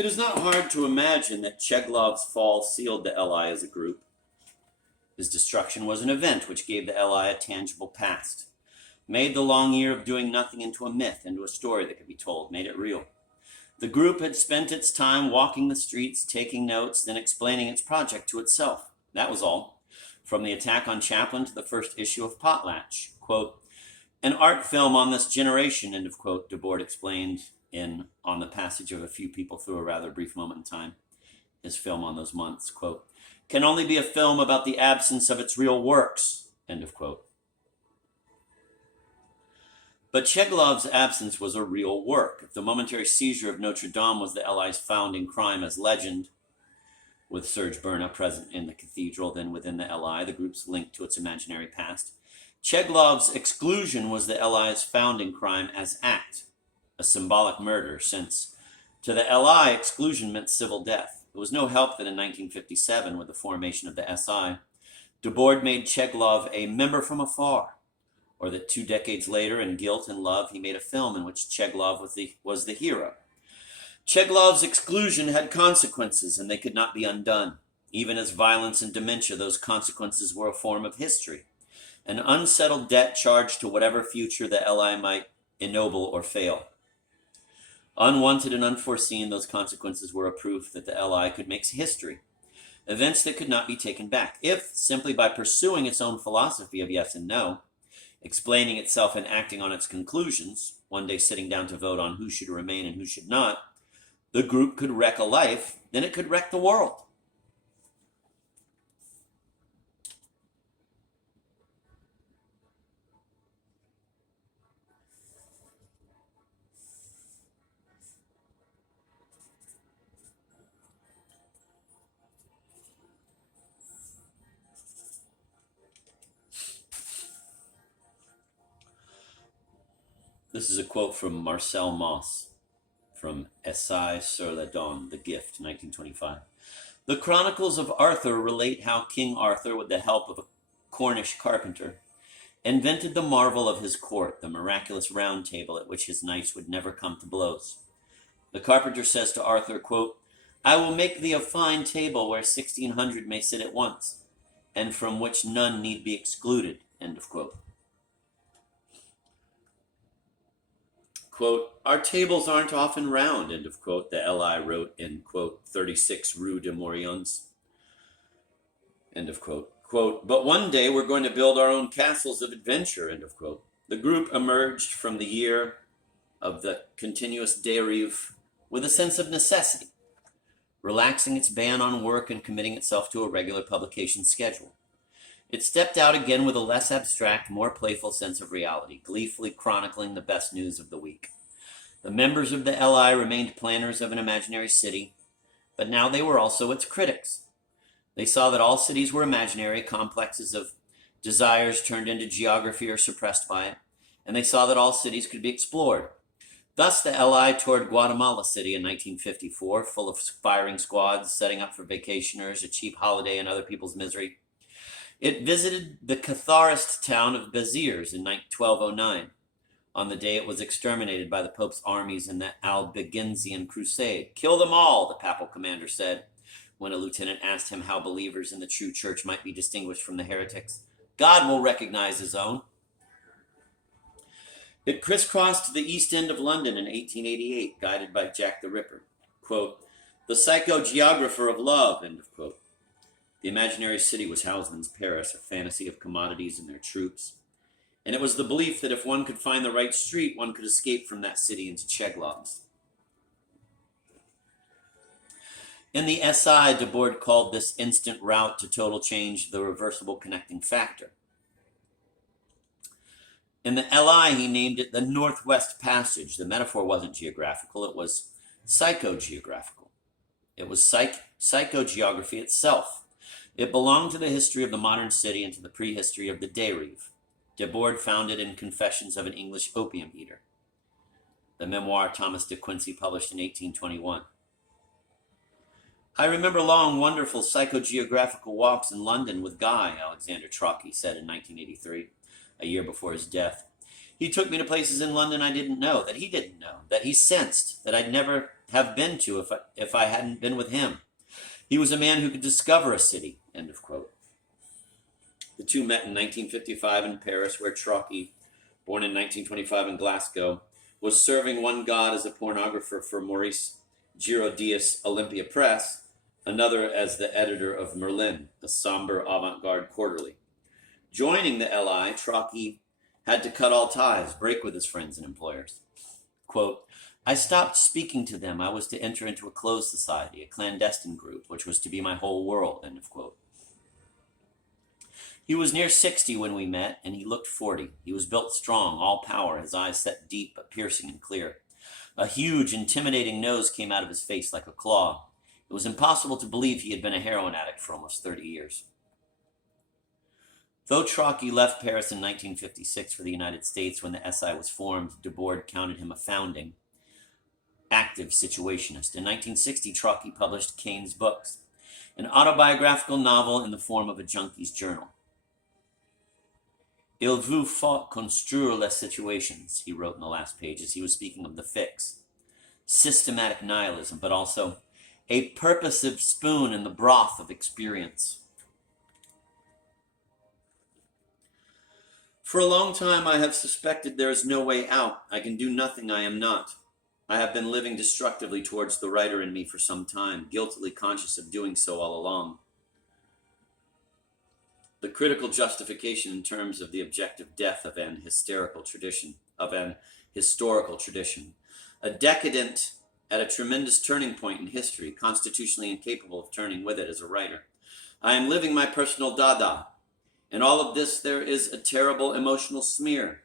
It is not hard to imagine that Cheglov's fall sealed the LI as a group. His destruction was an event which gave the LI a tangible past, made the long year of doing nothing into a myth, into a story that could be told, made it real. The group had spent its time walking the streets, taking notes, then explaining its project to itself. That was all. From the attack on Chaplin to the first issue of Potlatch. Quote, an art film on this generation, end of quote, Debord explained in On the Passage of a Few People Through a Rather Brief Moment in Time, his film on those months, quote, can only be a film about the absence of its real works, end of quote. But Cheglov's absence was a real work. If the momentary seizure of Notre Dame was the LI's founding crime as legend, with Serge Berna present in the cathedral, then within the LI, the group's link to its imaginary past, Cheglov's exclusion was the LI's founding crime as act, a symbolic murder, since to the LI, exclusion meant civil death. It was no help that in 1957, with the formation of the SI, Debord made Cheglov a member from afar, or that 2 decades later, in Guilt and Love, he made a film in which Cheglov was the hero. Cheglov's exclusion had consequences, and they could not be undone. Even as violence and dementia, those consequences were a form of history, an unsettled debt charged to whatever future the LI might ennoble or fail. Unwanted and unforeseen, those consequences were a proof that the LI could make history, events that could not be taken back, if, simply by pursuing its own philosophy of yes and no, explaining itself and acting on its conclusions, one day sitting down to vote on who should remain and who should not, the group could wreck a life, then it could wreck the world. This is a quote from Marcel Mauss from Essai sur la Donne, The Gift, 1925. The chronicles of Arthur relate how King Arthur, with the help of a Cornish carpenter, invented the marvel of his court, the miraculous round table at which his knights would never come to blows. The carpenter says to Arthur, quote, I will make thee a fine table where 1,600 may sit at once, and from which none need be excluded, end of quote. Quote, our tables aren't often round, end of quote, the LI wrote in, quote, 36 Rue de Morillons, end of quote. Quote, but one day we're going to build our own castles of adventure, end of quote. The group emerged from the year of the continuous dérive with a sense of necessity, relaxing its ban on work and committing itself to a regular publication schedule. It stepped out again with a less abstract, more playful sense of reality, gleefully chronicling the best news of the week. The members of the LI remained planners of an imaginary city, but now they were also its critics. They saw that all cities were imaginary, complexes of desires turned into geography or suppressed by it, and they saw that all cities could be explored. Thus, the LI toured Guatemala City in 1954, full of firing squads, setting up for vacationers, a cheap holiday and other people's misery. It visited the Catharist town of Beziers in 1209, on the day it was exterminated by the Pope's armies in the Albigensian Crusade. Kill them all, the papal commander said, when a lieutenant asked him how believers in the true church might be distinguished from the heretics. God will recognize his own. It crisscrossed the East End of London in 1888, guided by Jack the Ripper. Quote, the psychogeographer of love, end of quote. The imaginary city was Haussmann's Paris, a fantasy of commodities and their troops. And it was the belief that if one could find the right street, one could escape from that city into Cheglov's. In the SI, Debord called this instant route to total change the reversible connecting factor. In the LI, he named it the Northwest Passage. The metaphor wasn't geographical, it was psychogeographical. It was psychogeography itself. It belonged to the history of the modern city and to the prehistory of the dérive. Debord found it in Confessions of an English Opium Eater, the memoir Thomas de Quincey published in 1821. I remember long, wonderful psychogeographical walks in London with Guy, Alexander Trocchi said in 1983, a year before his death. He took me to places in London I didn't know, that he didn't know, that he sensed, that have been to if I hadn't been with him. He was a man who could discover a city, end of quote. The two met in 1955 in Paris, where Trotsky, born in 1925 in Glasgow, was serving one god as a pornographer for Maurice Girodias Olympia Press, another as the editor of Merlin, a somber avant-garde quarterly. Joining the LI, Trotsky had to cut all ties, break with his friends and employers. Quote, I stopped speaking to them. I was to enter into a closed society, a clandestine group, which was to be my whole world, end of quote. He was near 60 when we met, and he looked 40. He was built strong, all power, his eyes set deep but piercing and clear. A huge, intimidating nose came out of his face like a claw. It was impossible to believe he had been a heroin addict for almost 30 years. Though Trotsky left Paris in 1956 for the United States when the SI was formed, Debord counted him a founding, active situationist. In 1960, Trotsky published Kane's Books, an autobiographical novel in the form of a junkie's journal. Il vous faut construire les situations, he wrote in the last pages. He was speaking of the fix, systematic nihilism, but also a purposive spoon in the broth of experience. For a long time I have suspected there is no way out. I can do nothing I am not. I have been living destructively towards the writer in me for some time, guiltily conscious of doing so all along. The critical justification in terms of the objective death of an historical tradition, a decadent at a tremendous turning point in history, constitutionally incapable of turning with it as a writer. I am living my personal dada. In all of this, there is a terrible emotional smear.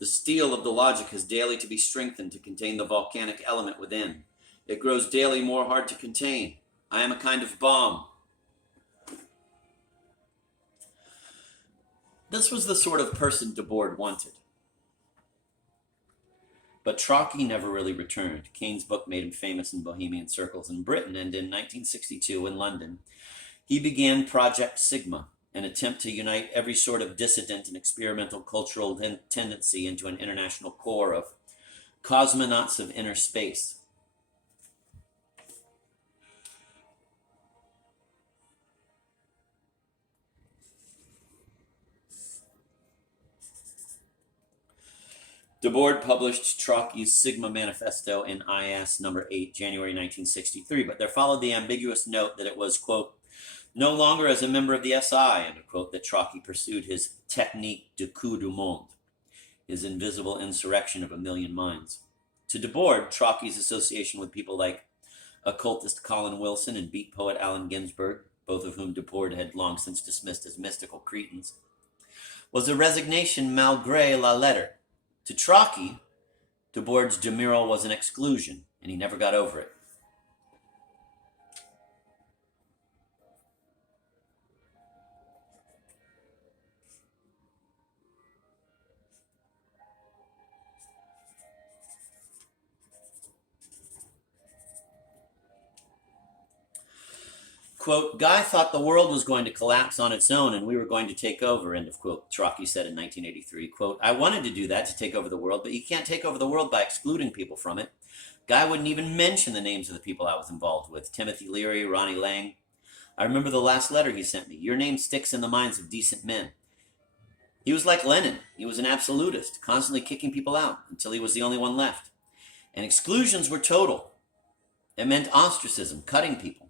The steel of the logic has daily to be strengthened to contain the volcanic element within. It grows daily more hard to contain. I am a kind of bomb. This was the sort of person Debord wanted. But Trotsky never really returned. Kane's book made him famous in Bohemian circles in Britain, and in 1962 in London, he began Project Sigma, an attempt to unite every sort of dissident and experimental cultural tendency into an international core of cosmonauts of inner space. Debord published Trotsky's Sigma Manifesto in IS number 8, January 1963, but there followed the ambiguous note that it was, quote, no longer as a member of the SI, end of quote, that Trotsky pursued his technique du coup du monde, his invisible insurrection of a million minds. To Debord, Trotsky's association with people like occultist Colin Wilson and beat poet Allen Ginsberg, both of whom Debord had long since dismissed as mystical cretins, was a resignation malgré la lettre. To Trotsky, Debord's demurral was an exclusion, and he never got over it. Quote, Guy thought the world was going to collapse on its own and we were going to take over, end of quote, Trotsky said in 1983. Quote, I wanted to do that, to take over the world, but you can't take over the world by excluding people from it. Guy wouldn't even mention the names of the people I was involved with, Timothy Leary, Ronnie Lang. I remember the last letter he sent me. Your name sticks in the minds of decent men. He was like Lenin. He was an absolutist, constantly kicking people out until he was the only one left. And exclusions were total. It meant ostracism, cutting people.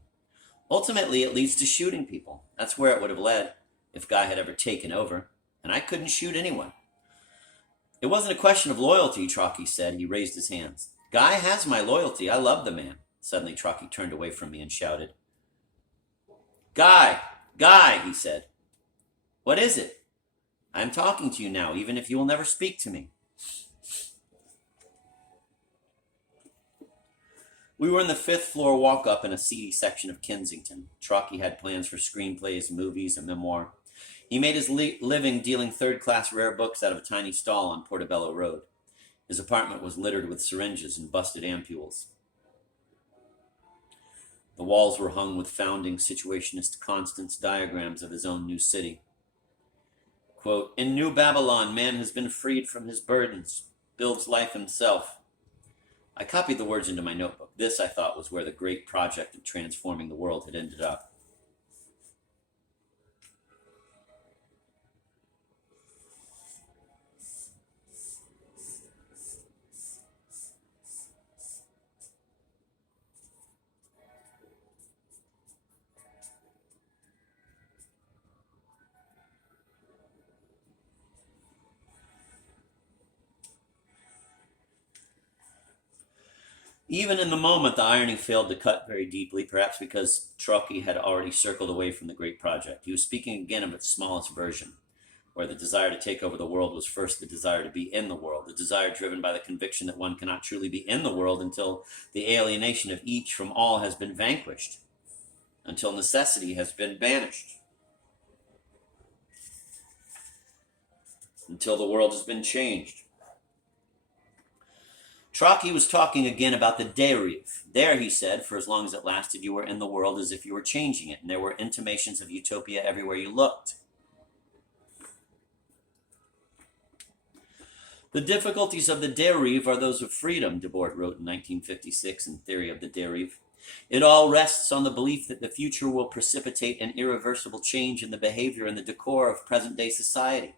Ultimately, it leads to shooting people. That's where it would have led if Guy had ever taken over. And I couldn't shoot anyone. It wasn't a question of loyalty, Trotsky said. He raised his hands. Guy has my loyalty. I love the man. Suddenly, Trotsky turned away from me and shouted. Guy, he said. What is it? I'm talking to you now, even if you will never speak to me. We were in the 5th floor walk-up in a seedy section of Kensington. Trotsky had plans for screenplays, movies, a memoir. He made his living dealing third-class rare books out of a tiny stall on Portobello Road. His apartment was littered with syringes and busted ampules. The walls were hung with founding situationist Constance diagrams of his own new city. Quote, in New Babylon, man has been freed from his burdens, builds life himself. I copied the words into my notebook. This, I thought, was where the great project of transforming the world had ended up. Even in the moment, the irony failed to cut very deeply, perhaps because Trotsky had already circled away from the great project. He was speaking again of its smallest version, where the desire to take over the world was first the desire to be in the world, the desire driven by the conviction that one cannot truly be in the world until the alienation of each from all has been vanquished, until necessity has been banished, until the world has been changed. Trotsky was talking again about the dérive. There, he said, for as long as it lasted, you were in the world as if you were changing it, and there were intimations of utopia everywhere you looked. The difficulties of the dérive are those of freedom, Debord wrote in 1956 in Theory of the Dérive. It all rests on the belief that the future will precipitate an irreversible change in the behavior and the decor of present-day society.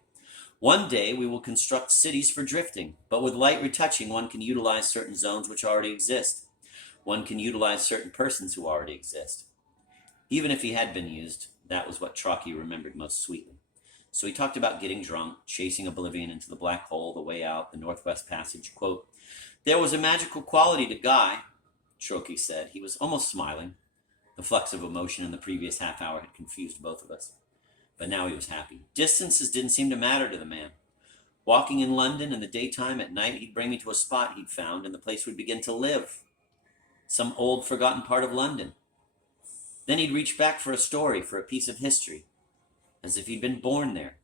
One day we will construct cities for drifting, but with light retouching one can utilize certain zones which already exist. One can utilize certain persons who already exist. Even if he had been used, that was what Trotsky remembered most sweetly. So he talked about getting drunk, chasing oblivion into the black hole, the way out, the Northwest Passage. Quote, there was a magical quality to Guy, Trotsky said. He was almost smiling. The flux of emotion in the previous half hour had confused both of us. But now he was happy. Distances didn't seem to matter to the man. Walking in London in the daytime, at night, he'd bring me to a spot he'd found, and the place would begin to live. Some old, forgotten part of London. Then he'd reach back for a story, for a piece of history, as if he'd been born there.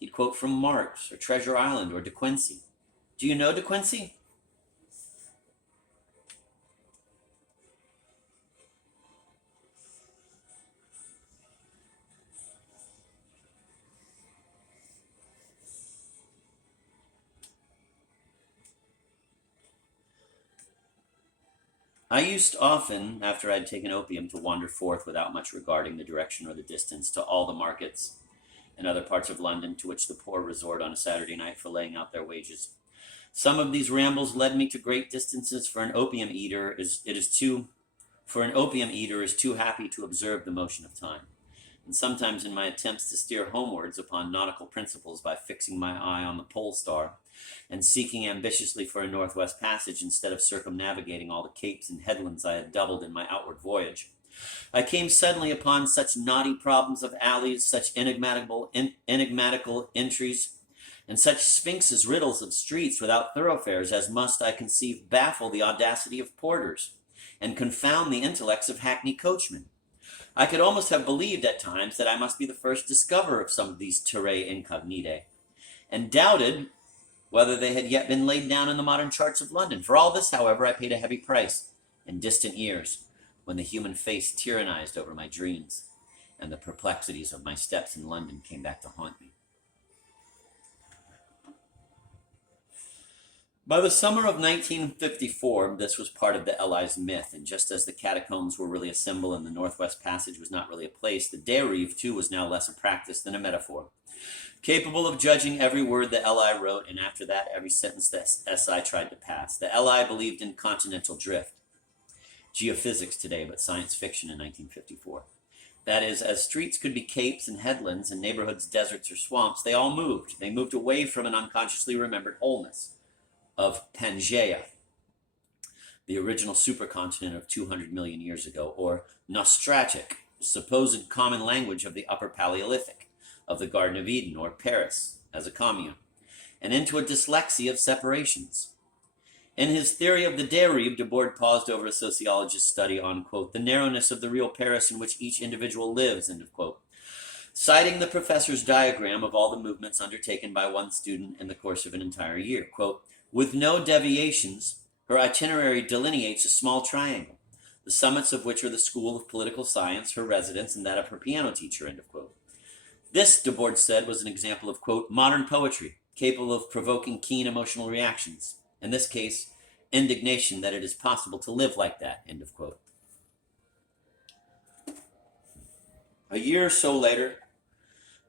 He'd quote from Marx, or Treasure Island, or De Quincey. Do you know De Quincey? I used often, after I'd taken opium, to wander forth without much regarding the direction or the distance to all the markets and other parts of London to which the poor resort on a Saturday night for laying out their wages. Some of these rambles led me to great distances, for an opium eater is too happy to observe the motion of time. And sometimes in my attempts to steer homewards upon nautical principles by fixing my eye on the pole star, and seeking ambitiously for a Northwest Passage instead of circumnavigating all the capes and headlands I had doubled in my outward voyage, I came suddenly upon such knotty problems of alleys, such enigmatical entries, and such sphinxes riddles of streets without thoroughfares as must, I conceive, baffle the audacity of porters, and confound the intellects of hackney coachmen. I could almost have believed at times that I must be the first discoverer of some of these terrae incognitae, and doubted whether they had yet been laid down in the modern charts of London. For all this, however, I paid a heavy price in distant years, when the human face tyrannized over my dreams, and the perplexities of my steps in London came back to haunt me. By the summer of 1954, this was part of the LI's myth, and just as the catacombs were really a symbol and the Northwest Passage was not really a place, the dérive, too, was now less a practice than a metaphor. Capable of judging every word the LI wrote, and after that, every sentence the SI tried to pass. The LI believed in continental drift. Geophysics today, but science fiction in 1954. That is, as streets could be capes and headlands and neighborhoods deserts or swamps, they all moved. They moved away from an unconsciously remembered wholeness of Pangaea, the original supercontinent of 200 million years ago, or Nostratic, the supposed common language of the Upper Paleolithic, of the Garden of Eden, or Paris as a commune, and into a dyslexia of separations. In his Theory of the Dérive, Debord paused over a sociologist's study on, quote, the narrowness of the real Paris in which each individual lives, end of quote, citing the professor's diagram of all the movements undertaken by one student in the course of an entire year. Quote, with no deviations, her itinerary delineates a small triangle, the summits of which are the School of Political Science, her residence, and that of her piano teacher, end of quote. This, Debord said, was an example of, quote, modern poetry, capable of provoking keen emotional reactions, in this case, indignation that it is possible to live like that, end of quote. A year or so later,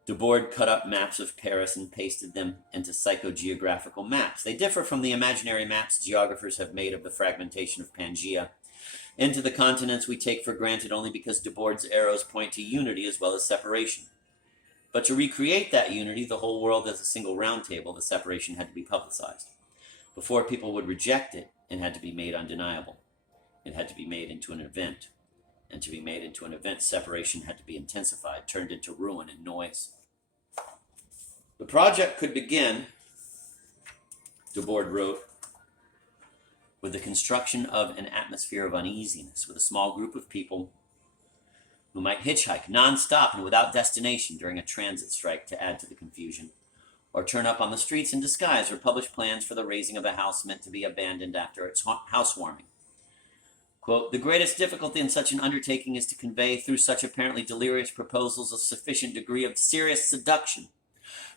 Debord cut up maps of Paris and pasted them into psychogeographical maps. They differ from the imaginary maps geographers have made of the fragmentation of Pangaea into the continents we take for granted only because Debord's arrows point to unity as well as separation. But to recreate that unity, the whole world as a single round table, the separation had to be publicized. Before people would reject it, it had to be made undeniable. It had to be made into an event. And to be made into an event, separation had to be intensified, turned into ruin and noise. The project could begin, Debord wrote, with the construction of an atmosphere of uneasiness, with a small group of people who might hitchhike nonstop and without destination during a transit strike to add to the confusion, or turn up on the streets in disguise, or publish plans for the raising of a house meant to be abandoned after its housewarming. Quote, the greatest difficulty in such an undertaking is to convey through such apparently delirious proposals a sufficient degree of serious seduction.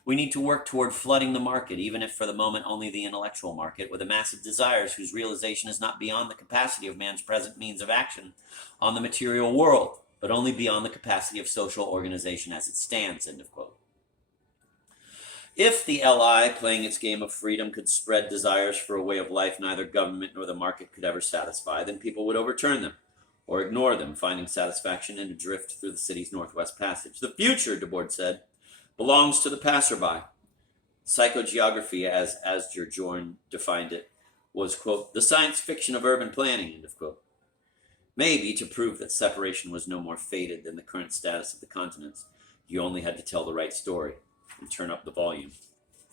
We need to work toward flooding the market, even if for the moment only the intellectual market, with a mass of desires whose realization is not beyond the capacity of man's present means of action on the material world, but only beyond the capacity of social organization as it stands, end of quote. If the LI, playing its game of freedom, could spread desires for a way of life neither government nor the market could ever satisfy, then people would overturn them or ignore them, finding satisfaction in a drift through the city's northwest passage. The future, Debord said, belongs to the passerby. Psychogeography, as Asger-Jorn defined it, was, quote, the science fiction of urban planning, end of quote. Maybe to prove that separation was no more fated than the current status of the continents, you only had to tell the right story and turn up the volume.